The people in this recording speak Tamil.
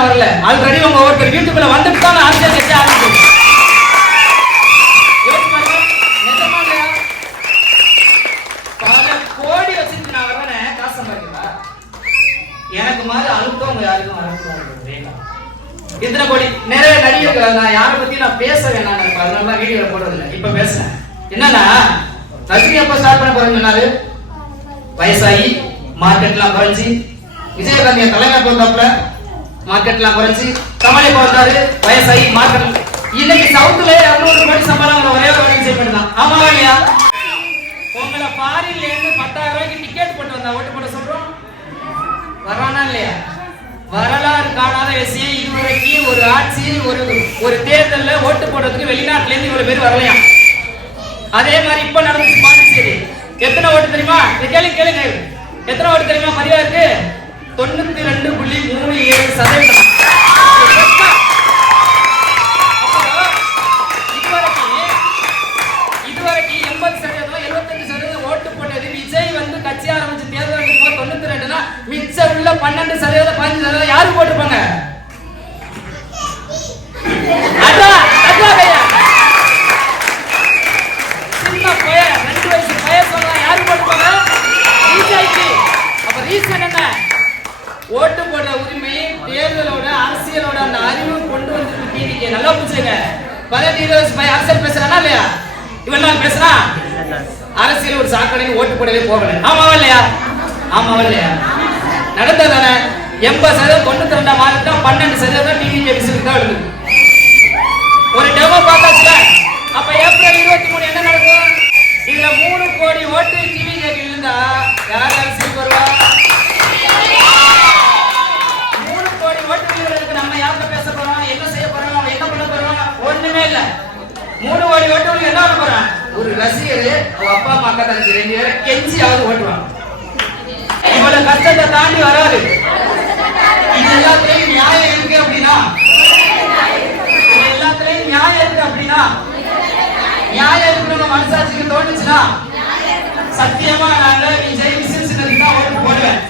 நான் வரல. ஆல்ரெடி உங்க ஒருத்தர் வீட்டுக்குள்ள வந்துட்டு தான் நான் அரசியல் கட்சி ஆரம்பிச்சேன். பல கோடி வச்சுட்டு நான் வரேன், காசு சம்பாதிக்கிறா. எனக்கு மாதிரி அழுத்தவங்க யாருக்கும் வரக்கூடாது. இத்தனை கோடி நிறைய நடிகர்கள், நான் யாரை பத்தி நான் பேச வேணாம், அதனால வீடியோல போடுறதில்லை. இப்ப பேசுறேன். என்னன்னா ரஜினி எப்ப ஸ்டார்ட் பண்ண போறீங்கன்னாரு வயசாகி மார்க்கெட்லாம் குறைஞ்சி, விஜயகாந்த் என் தலைமை போந்தாப்புல மார்க்கெட்லாம் குறைஞ்சி, கமலை போந்தாரு வயசாகி மார்க்கெட். இன்னைக்கு சவுத்துல 200 கோடி சம்பளம் ஒரே ஒரு வேலை செய்ய தான். ஆமாவா இல்லையா? உங்களை பாரில இருந்து 10,000 ரூபாய்க்கு டிக்கெட் போட்டு வந்தா ஓட்டு போட சொல்றோம், வரானா இல்லையா? வரலாறு காணாத விஷயம். இதுவரைக்கும் ஒரு ஆட்சி ஒரு தேர்தல்ல ஓட்டு போடுறதுக்கு வெளிநாட்டுல இருந்து இவ்வளவு பேர் வரலையா? அதே மாதிரி இப்ப நடந்துச்சு பாண்டிச்சேரி. எத்தனை ஓட்டு தெரியுமா? கேளுங்க. எத்தனை ஓட்டு தெரியுமா? பதிவா இருக்கு 92.37%. இதுவரைக்கும் 80%, 75% ஓட்டு போட்டது விஜய் வந்து கட்சி ஆரம்பிச்சு தேர்தல் 92னா மிச்சம் உள்ள 12%, 15% யாரு போட்டுப்பாங்க? சின்ன பையன் 2 வயசு பையன் சொல்லலாம், யாரு போட்டுப்பாங்க? விஜய்க்கு. அப்ப ரீசன் என்ன? ஓட்டு போடுற உரிமை தேர்தலோட அரசியலோட அந்த அறிவு கொண்டு வந்து டிவிக்கு. நல்லா புரிஞ்சுங்க. 18-20 வயசு பையன் அரசியல் பேசுறானா இல்லையா? இவன் நாள் பேசுறா அரசியல் ஒரு சாக்கடைக்கு ஓட்டு போடவே போகல. ஆமாவா இல்லையா? நடந்ததானே? 80%, 92 மாதத்தான் 12% டிவிக்கு விசில் தான் வருது. ஒரு டெமோ பார்த்தாச்சுல. அப்ப ஏப்ரல் 23 என்ன நடக்கும்? இதுல 3 கோடி ஓட்டு டிவிக்கு இருந்தா யார் அரசியல் வருவா? 3 கோடி ஓட்டுகளுக்கு நம்ம யார்கிட்ட பேச போறோம், என்ன செய்ய போறோம், என்ன பண்ண போறோம்? ஒண்ணுமே இல்ல. 3 கோடி ஓட்டுகளுக்கு என்ன பண்ண போறோம்? ஒரு ரசிகர் அவ அப்பா அம்மா அக்கா தங்கச்சி 2 பேரை கெஞ்சியாவது ஓட்டுவாங்க. இவ்வளவு கஷ்டத்தை தாண்டி வராது. இது எல்லாத்துலயும் நியாயம் இருக்கு அப்படின்னா, நியாயம் இருக்கிறவங்க மனசாட்சிக்கு தோணுச்சுன்னா சத்தியமா நாங்க விஜய் விசில் சின்னத்துக்கு தான் ஓட்டு போடுவேன்.